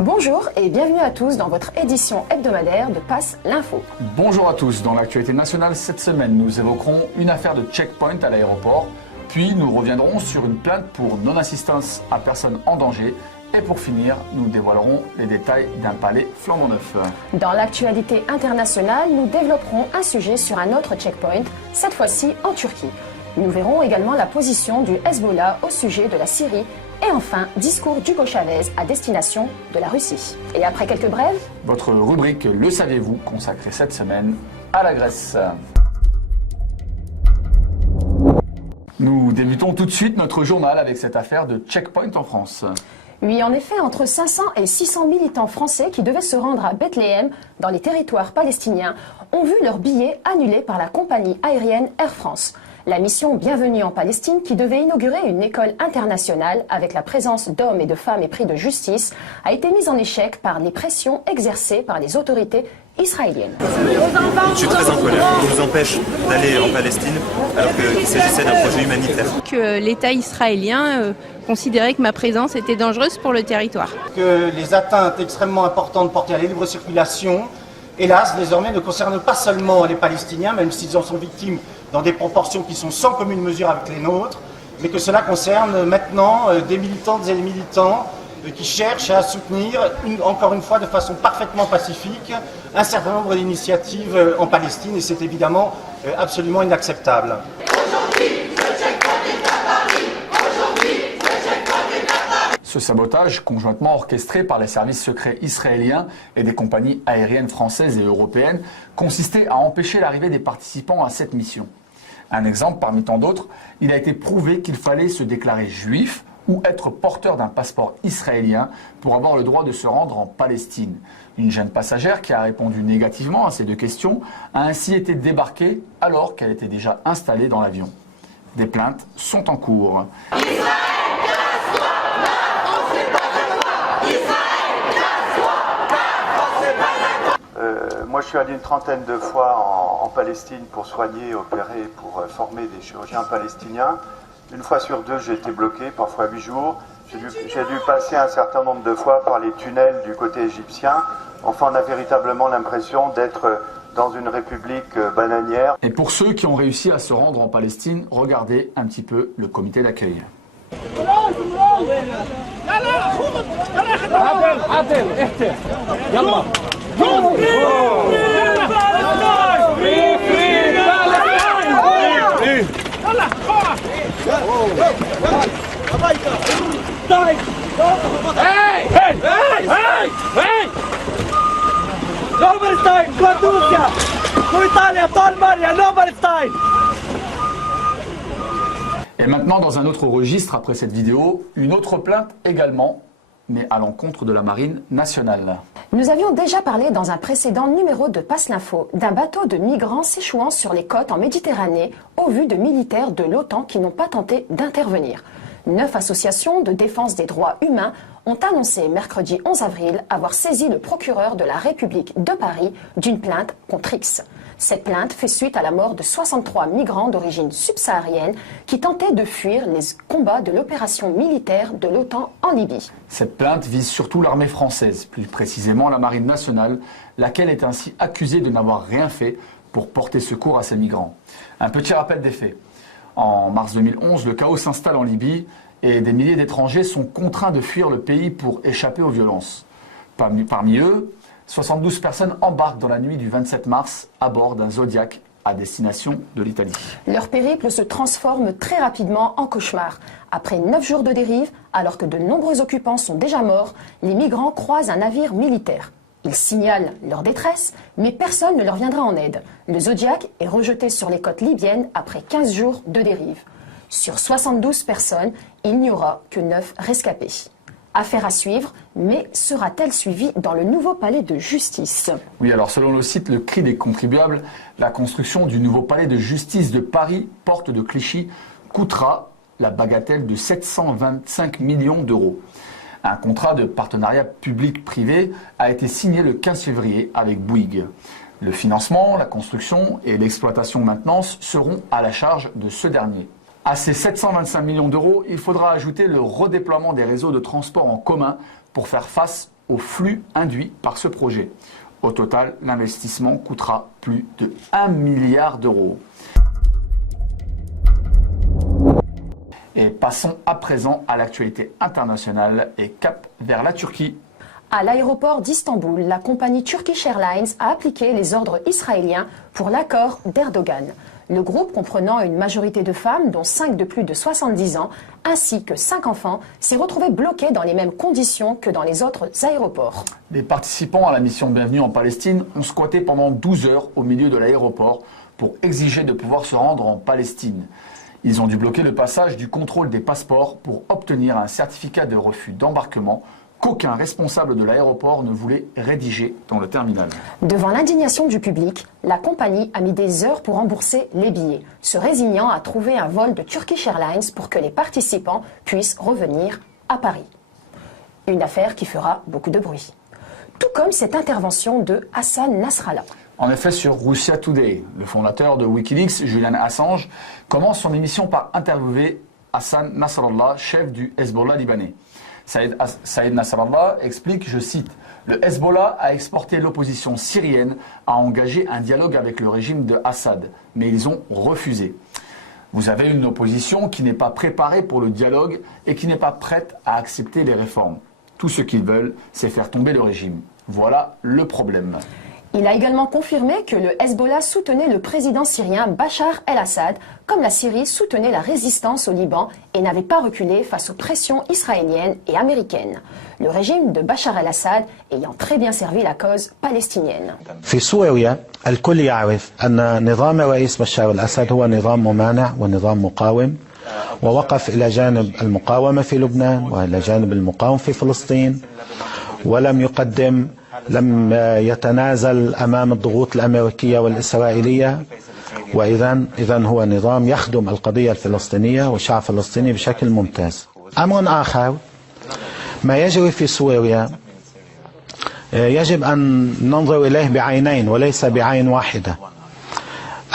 Bonjour et bienvenue à tous dans votre édition hebdomadaire de Passe l'Info. Bonjour à tous. Dans l'actualité nationale cette semaine, nous évoquerons une affaire de checkpoint à l'aéroport, puis nous reviendrons sur une plainte pour non-assistance à personne en danger. Et pour finir, nous dévoilerons les détails d'un palais flambant neuf. Dans l'actualité internationale, nous développerons un sujet sur un autre checkpoint, cette fois-ci en Turquie. Nous verrons également la position du Hezbollah au sujet de la Syrie. Et enfin, discours d'Hugo Chavez à destination de la Russie. Et après quelques brèves, votre rubrique Le saviez-vous, consacrée cette semaine à la Grèce. Nous débutons tout de suite notre journal avec cette affaire de checkpoint en France. Oui, en effet, entre 500 et 600 militants français qui devaient se rendre à Bethléem, dans les territoires palestiniens, ont vu leurs billets annulés par la compagnie aérienne Air France. La mission Bienvenue en Palestine, qui devait inaugurer une école internationale avec la présence d'hommes et de femmes épris de justice, a été mise en échec par les pressions exercées par les autorités israéliennes. Je suis très en colère. On nous empêche d'aller en Palestine alors qu'il s'agissait d'un projet humanitaire. Que l'État israélien considérait que ma présence était dangereuse pour le territoire. Que les atteintes extrêmement importantes portées à la libre circulation, hélas, désormais ne concernent pas seulement les Palestiniens, même s'ils en sont victimes dans des proportions qui sont sans commune mesure avec les nôtres, mais que cela concerne maintenant des militantes et des militants qui cherchent à soutenir, encore une fois de façon parfaitement pacifique, un certain nombre d'initiatives en Palestine, et c'est évidemment absolument inacceptable. Ce sabotage, conjointement orchestré par les services secrets israéliens et des compagnies aériennes françaises et européennes, consistait à empêcher l'arrivée des participants à cette mission. Un exemple parmi tant d'autres, il a été prouvé qu'il fallait se déclarer juif ou être porteur d'un passeport israélien pour avoir le droit de se rendre en Palestine. Une jeune passagère qui a répondu négativement à ces deux questions a ainsi été débarquée alors qu'elle était déjà installée dans l'avion. Des plaintes sont en cours. Moi, je suis allé une trentaine de fois en Palestine pour soigner, opérer, pour former des chirurgiens palestiniens. Une fois sur deux, j'ai été bloqué, parfois 8 jours. J'ai dû passer un certain nombre de fois par les tunnels du côté égyptien. Enfin, on a véritablement l'impression d'être dans une république bananière. Et pour ceux qui ont réussi à se rendre en Palestine, regardez un petit peu le comité d'accueil. Et maintenant, dans un autre registre, après cette vidéo, une autre plainte également, mais à l'encontre de la Marine nationale. Nous avions déjà parlé dans un précédent numéro de Passe l'Info d'un bateau de migrants s'échouant sur les côtes en Méditerranée au vu de militaires de l'OTAN qui n'ont pas tenté d'intervenir. 9 associations de défense des droits humains ont annoncé mercredi 11 avril avoir saisi le procureur de la République de Paris d'une plainte contre X. Cette plainte fait suite à la mort de 63 migrants d'origine subsaharienne qui tentaient de fuir les combats de l'opération militaire de l'OTAN en Libye. Cette plainte vise surtout l'armée française, plus précisément la Marine nationale, laquelle est ainsi accusée de n'avoir rien fait pour porter secours à ces migrants. Un petit rappel des faits. En mars 2011, le chaos s'installe en Libye et des milliers d'étrangers sont contraints de fuir le pays pour échapper aux violences. Parmi eux, 72 personnes embarquent dans la nuit du 27 mars à bord d'un Zodiac à destination de l'Italie. Leur périple se transforme très rapidement en cauchemar. Après 9 jours de dérive, alors que de nombreux occupants sont déjà morts, les migrants croisent un navire militaire. Ils signalent leur détresse, mais personne ne leur viendra en aide. Le Zodiac est rejeté sur les côtes libyennes après 15 jours de dérive. Sur 72 personnes, il n'y aura que 9 rescapés. Affaire à suivre, mais sera-t-elle suivie dans le nouveau palais de justice? Oui, alors selon le site Le Cri des contribuables, la construction du nouveau palais de justice de Paris, porte de Clichy, coûtera la bagatelle de 725 millions d'euros. Un contrat de partenariat public-privé a été signé le 15 février avec Bouygues. Le financement, la construction et l'exploitation maintenance seront à la charge de ce dernier. À ces 725 millions d'euros, il faudra ajouter le redéploiement des réseaux de transport en commun pour faire face au flux induit par ce projet. Au total, l'investissement coûtera plus de 1 milliard d'euros. Et passons à présent à l'actualité internationale et cap vers la Turquie. À l'aéroport d'Istanbul, la compagnie Turkish Airlines a appliqué les ordres israéliens pour l'accord d'Erdogan. Le groupe, comprenant une majorité de femmes, dont 5 de plus de 70 ans, ainsi que 5 enfants, s'est retrouvé bloqué dans les mêmes conditions que dans les autres aéroports. Les participants à la mission Bienvenue en Palestine ont squatté pendant 12 heures au milieu de l'aéroport pour exiger de pouvoir se rendre en Palestine. Ils ont dû bloquer le passage du contrôle des passeports pour obtenir un certificat de refus d'embarquement qu'aucun responsable de l'aéroport ne voulait rédiger dans le terminal. Devant l'indignation du public, la compagnie a mis des heures pour rembourser les billets, se résignant à trouver un vol de Turkish Airlines pour que les participants puissent revenir à Paris. Une affaire qui fera beaucoup de bruit. Tout comme cette intervention de Hassan Nasrallah. En effet, sur Russia Today, le fondateur de Wikileaks, Julian Assange, commence son émission par interviewer Hassan Nasrallah, chef du Hezbollah libanais. Saïd Nasrallah explique, je cite, « Le Hezbollah a exporté l'opposition syrienne à engager un dialogue avec le régime de Assad, mais ils ont refusé. Vous avez une opposition qui n'est pas préparée pour le dialogue et qui n'est pas prête à accepter les réformes. Tout ce qu'ils veulent, c'est faire tomber le régime. Voilà le problème. » Il a également confirmé que le Hezbollah soutenait le président syrien Bachar el-Assad, comme la Syrie soutenait la résistance au Liban et n'avait pas reculé face aux pressions israéliennes et américaines. Le régime de Bachar el-Assad ayant très bien servi la cause palestinienne. في سوريا الكل يعرف أن نظام الرئيس بشار الأسد هو نظام ممانع ونظام مقاوم ووقف إلى جانب المقاومة في لبنان وإلى جانب المقاومة في فلسطين لم يتنازل أمام الضغوط الأمريكية والإسرائيلية وإذن هو نظام يخدم القضية الفلسطينية والشعب الفلسطيني بشكل ممتاز. أمر آخر ما يجري في سوريا يجب أن ننظر إليه بعينين وليس بعين واحدة.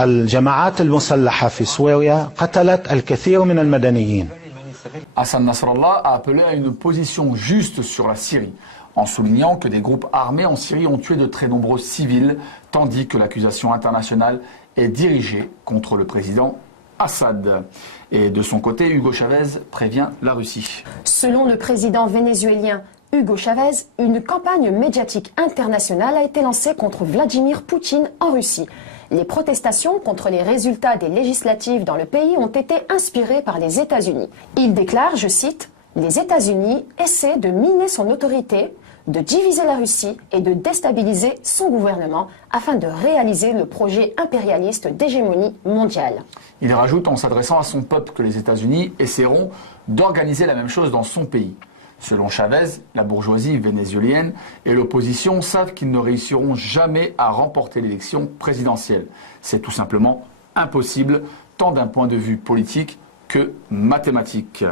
الجماعات المسلحة في سوريا قتلت الكثير من المدنيين. Hassan Nasrallah a appelé à une position juste sur la Syrie, en soulignant que des groupes armés en Syrie ont tué de très nombreux civils, tandis que l'accusation internationale est dirigée contre le président Assad. Et de son côté, Hugo Chavez prévient la Russie. Selon le président vénézuélien Hugo Chavez, une campagne médiatique internationale a été lancée contre Vladimir Poutine en Russie. Les protestations contre les résultats des législatives dans le pays ont été inspirées par les États-Unis. Il déclare, je cite, « Les États-Unis essaient de miner son autorité, de diviser la Russie et de déstabiliser son gouvernement afin de réaliser le projet impérialiste d'hégémonie mondiale. » Il rajoute en s'adressant à son peuple que les États-Unis essaieront d'organiser la même chose dans son pays. Selon Chavez, la bourgeoisie vénézuélienne et l'opposition savent qu'ils ne réussiront jamais à remporter l'élection présidentielle. C'est tout simplement impossible, tant d'un point de vue politique que mathématique.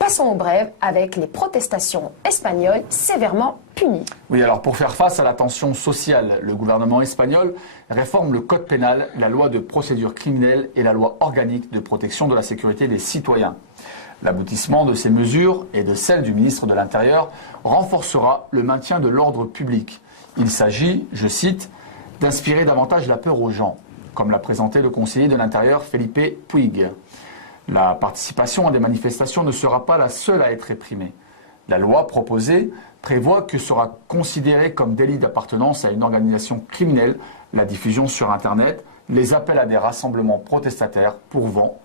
Passons au bref avec les protestations espagnoles sévèrement punies. Oui, alors pour faire face à la tension sociale, le gouvernement espagnol réforme le code pénal, la loi de procédure criminelle et la loi organique de protection de la sécurité des citoyens. L'aboutissement de ces mesures et de celles du ministre de l'Intérieur renforcera le maintien de l'ordre public. Il s'agit, je cite, d'inspirer davantage la peur aux gens, comme l'a présenté le conseiller de l'Intérieur Felipe Puig. La participation à des manifestations ne sera pas la seule à être réprimée. La loi proposée prévoit que sera considéré comme délit d'appartenance à une organisation criminelle la diffusion sur Internet, les appels à des rassemblements protestataires pouvant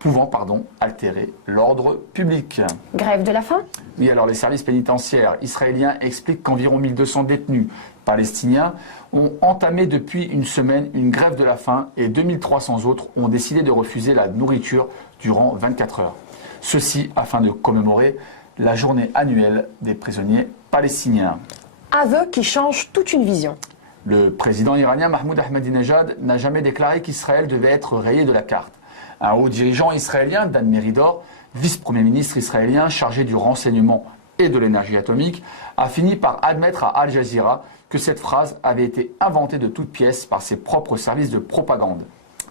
altérer l'ordre public. Grève de la faim ? Oui, alors les services pénitentiaires israéliens expliquent qu'environ 1200 détenus palestiniens ont entamé depuis une semaine une grève de la faim et 2300 autres ont décidé de refuser la nourriture durant 24 heures. Ceci afin de commémorer la journée annuelle des prisonniers palestiniens. Aveu qui change toute une vision. Le président iranien Mahmoud Ahmadinejad n'a jamais déclaré qu'Israël devait être rayé de la carte. Un haut dirigeant israélien, Dan Meridor, vice-premier ministre israélien chargé du renseignement et de l'énergie atomique, a fini par admettre à Al Jazeera que cette phrase avait été inventée de toutes pièces par ses propres services de propagande.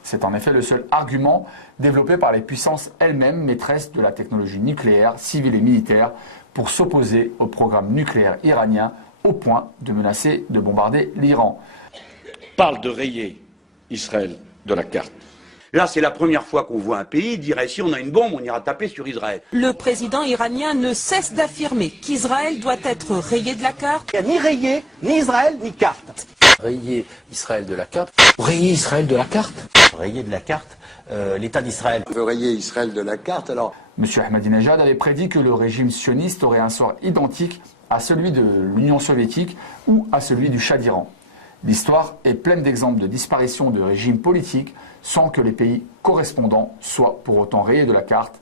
C'est en effet le seul argument développé par les puissances elles-mêmes maîtresses de la technologie nucléaire, civile et militaire, pour s'opposer au programme nucléaire iranien au point de menacer de bombarder l'Iran. Parle de rayer Israël de la carte. Là, c'est la première fois qu'on voit un pays dire si on a une bombe, on ira taper sur Israël. Le président iranien ne cesse d'affirmer qu'Israël doit être rayé de la carte. Il n'y a ni rayé, ni Israël, ni carte. Rayer Israël de la carte. Rayer Israël de la carte. Rayer de la carte l'État d'Israël. On veut rayer Israël de la carte, alors... M. Ahmadinejad avait prédit que le régime sioniste aurait un sort identique à celui de l'Union soviétique ou à celui du Shah d'Iran. L'histoire est pleine d'exemples de disparition de régimes politiques sans que les pays correspondants soient pour autant rayés de la carte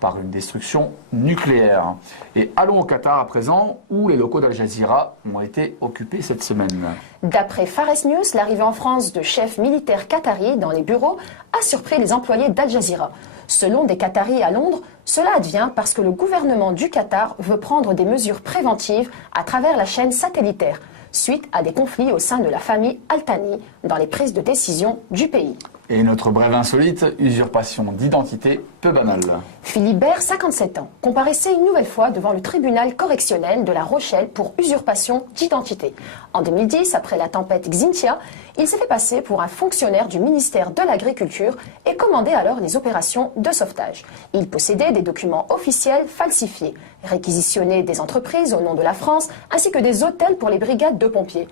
par une destruction nucléaire. Et allons au Qatar à présent, où les locaux d'Al Jazeera ont été occupés cette semaine. D'après Fares News, l'arrivée en France de chefs militaires qataris dans les bureaux a surpris les employés d'Al Jazeera. Selon des Qataris à Londres, cela advient parce que le gouvernement du Qatar veut prendre des mesures préventives à travers la chaîne satellitaire, suite à des conflits au sein de la famille Al Thani dans les prises de décision du pays. Et notre brève insolite, usurpation d'identité peu banale. Philibert, 57 ans, comparaissait une nouvelle fois devant le tribunal correctionnel de La Rochelle pour usurpation d'identité. En 2010, après la tempête Xynthia, il s'est fait passer pour un fonctionnaire du ministère de l'Agriculture et commandait alors les opérations de sauvetage. Il possédait des documents officiels falsifiés, réquisitionnait des entreprises au nom de la France, ainsi que des hôtels pour les brigades de pompiers.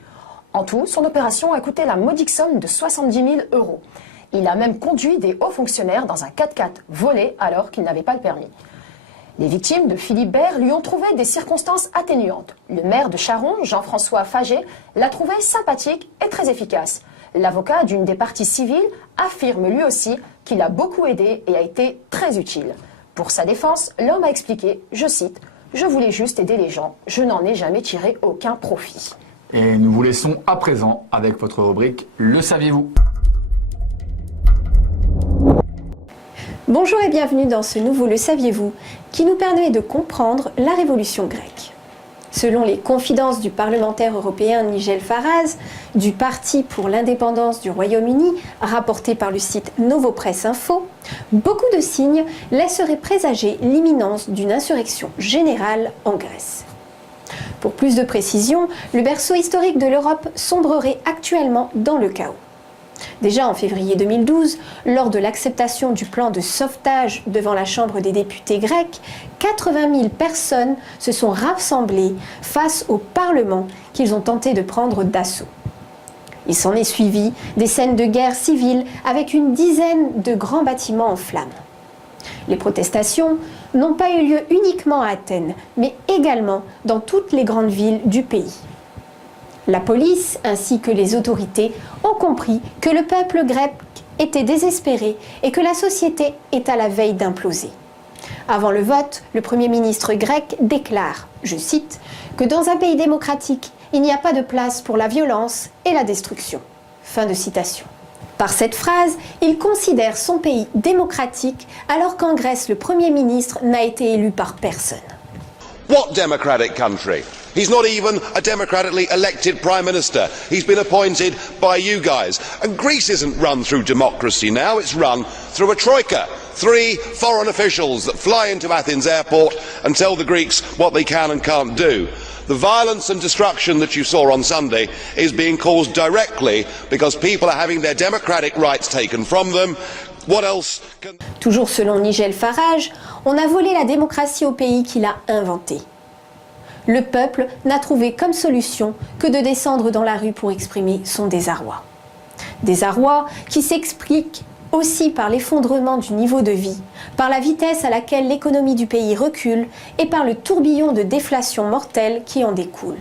En tout, son opération a coûté la modique somme de 70 000 €. Il a même conduit des hauts fonctionnaires dans un 4x4 volé alors qu'il n'avait pas le permis. Les victimes de Philibert lui ont trouvé des circonstances atténuantes. Le maire de Charon, Jean-François Fagé, l'a trouvé sympathique et très efficace. L'avocat d'une des parties civiles affirme lui aussi qu'il a beaucoup aidé et a été très utile. Pour sa défense, l'homme a expliqué, je cite, « Je voulais juste aider les gens, je n'en ai jamais tiré aucun profit ». Et nous vous laissons à présent avec votre rubrique « Le saviez-vous » ? Bonjour et bienvenue dans ce nouveau Le saviez-vous qui nous permet de comprendre la révolution grecque. Selon les confidences du parlementaire européen Nigel Farage, du Parti pour l'indépendance du Royaume-Uni, rapporté par le site Novopresse Info, beaucoup de signes laisseraient présager l'imminence d'une insurrection générale en Grèce. Pour plus de précision, le berceau historique de l'Europe sombrerait actuellement dans le chaos. Déjà en février 2012, lors de l'acceptation du plan de sauvetage devant la Chambre des députés grecque, 80 000 personnes se sont rassemblées face au Parlement qu'ils ont tenté de prendre d'assaut. Il s'en est suivi des scènes de guerre civile avec une dizaine de grands bâtiments en flammes. Les protestations n'ont pas eu lieu uniquement à Athènes, mais également dans toutes les grandes villes du pays. La police ainsi que les autorités ont compris que le peuple grec était désespéré et que la société est à la veille d'imploser. Avant le vote, le Premier ministre grec déclare, je cite, que dans un pays démocratique, il n'y a pas de place pour la violence et la destruction. Fin de citation. Par cette phrase, il considère son pays démocratique alors qu'en Grèce, le Premier ministre n'a été élu par personne. What democratic country? He's not even a democratically elected Prime Minister. He's been appointed by you guys. And Greece isn't run through democracy now, it's run through a troika. 3 foreign officials that fly into Athens airport and tell the Greeks what they can and can't do. The violence and destruction that you saw on Sunday is being caused directly because people are having their democratic rights taken from them. What else can... Toujours selon Nigel Farage, on a volé la démocratie au pays qu'il a inventé. Le peuple n'a trouvé comme solution que de descendre dans la rue pour exprimer son désarroi. Désarroi qui s'explique aussi par l'effondrement du niveau de vie, par la vitesse à laquelle l'économie du pays recule et par le tourbillon de déflation mortelle qui en découle.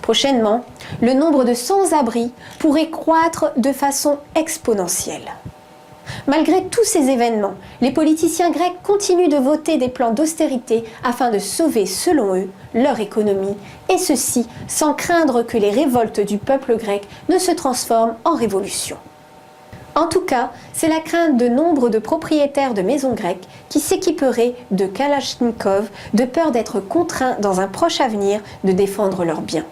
Prochainement, le nombre de sans-abri pourrait croître de façon exponentielle. Malgré tous ces événements, les politiciens grecs continuent de voter des plans d'austérité afin de sauver, selon eux, leur économie, et ceci sans craindre que les révoltes du peuple grec ne se transforment en révolution. En tout cas, c'est la crainte de nombre de propriétaires de maisons grecques qui s'équiperaient de Kalachnikov de peur d'être contraints dans un proche avenir de défendre leurs biens.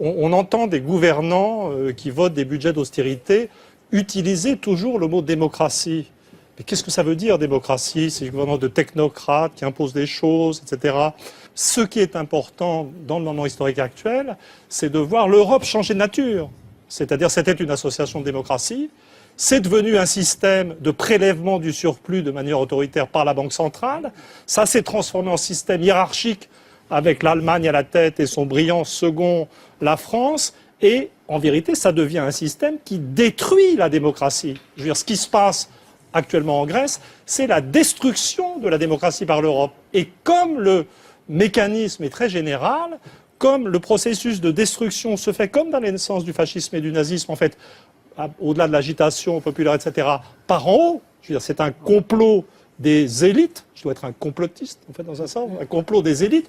On entend des gouvernants qui votent des budgets d'austérité utiliser toujours le mot démocratie. Mais qu'est-ce que ça veut dire, démocratie? C'est une gouvernement de technocrates qui imposent des choses, etc. Ce qui est important dans le moment historique actuel, c'est de voir l'Europe changer de nature. C'est-à-dire, c'était une association de démocratie, c'est devenu un système de prélèvement du surplus de manière autoritaire par la Banque centrale, ça s'est transformé en système hiérarchique avec l'Allemagne à la tête et son brillant second, la France, et en vérité, ça devient un système qui détruit la démocratie. Je veux dire, ce qui se passe actuellement en Grèce, c'est la destruction de la démocratie par l'Europe. Et comme le mécanisme est très général, comme le processus de destruction se fait comme dans les naissances du fascisme et du nazisme, en fait, au-delà de l'agitation populaire, etc., par en haut, je veux dire, c'est un complot des élites, je dois être un complotiste, en fait, dans un sens, un complot des élites.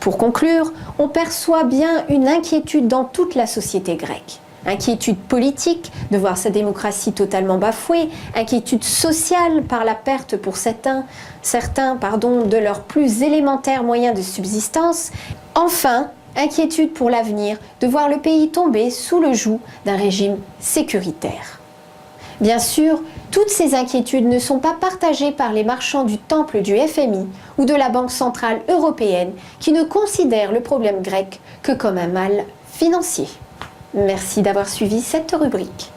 Pour conclure, on perçoit bien une inquiétude dans toute la société grecque. Inquiétude politique de voir sa démocratie totalement bafouée, inquiétude sociale par la perte pour certains de leurs plus élémentaires moyens de subsistance. Enfin, inquiétude pour l'avenir de voir le pays tomber sous le joug d'un régime sécuritaire. Bien sûr, toutes ces inquiétudes ne sont pas partagées par les marchands du temple du FMI ou de la Banque centrale européenne qui ne considèrent le problème grec que comme un mal financier. Merci d'avoir suivi cette rubrique.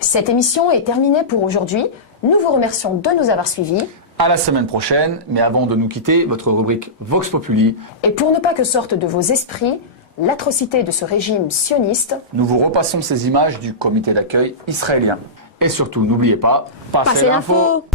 Cette émission est terminée pour aujourd'hui. Nous vous remercions de nous avoir suivis. À la semaine prochaine, mais avant de nous quitter, votre rubrique Vox Populi. Et pour ne pas que sorte de vos esprits l'atrocité de ce régime sioniste, nous vous repassons ces images du comité d'accueil israélien. Et surtout, n'oubliez pas, passez l'info.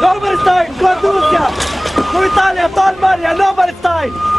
Nobody's dying! Go to Russia! Go to Italia! To Albania! Nobody's dying!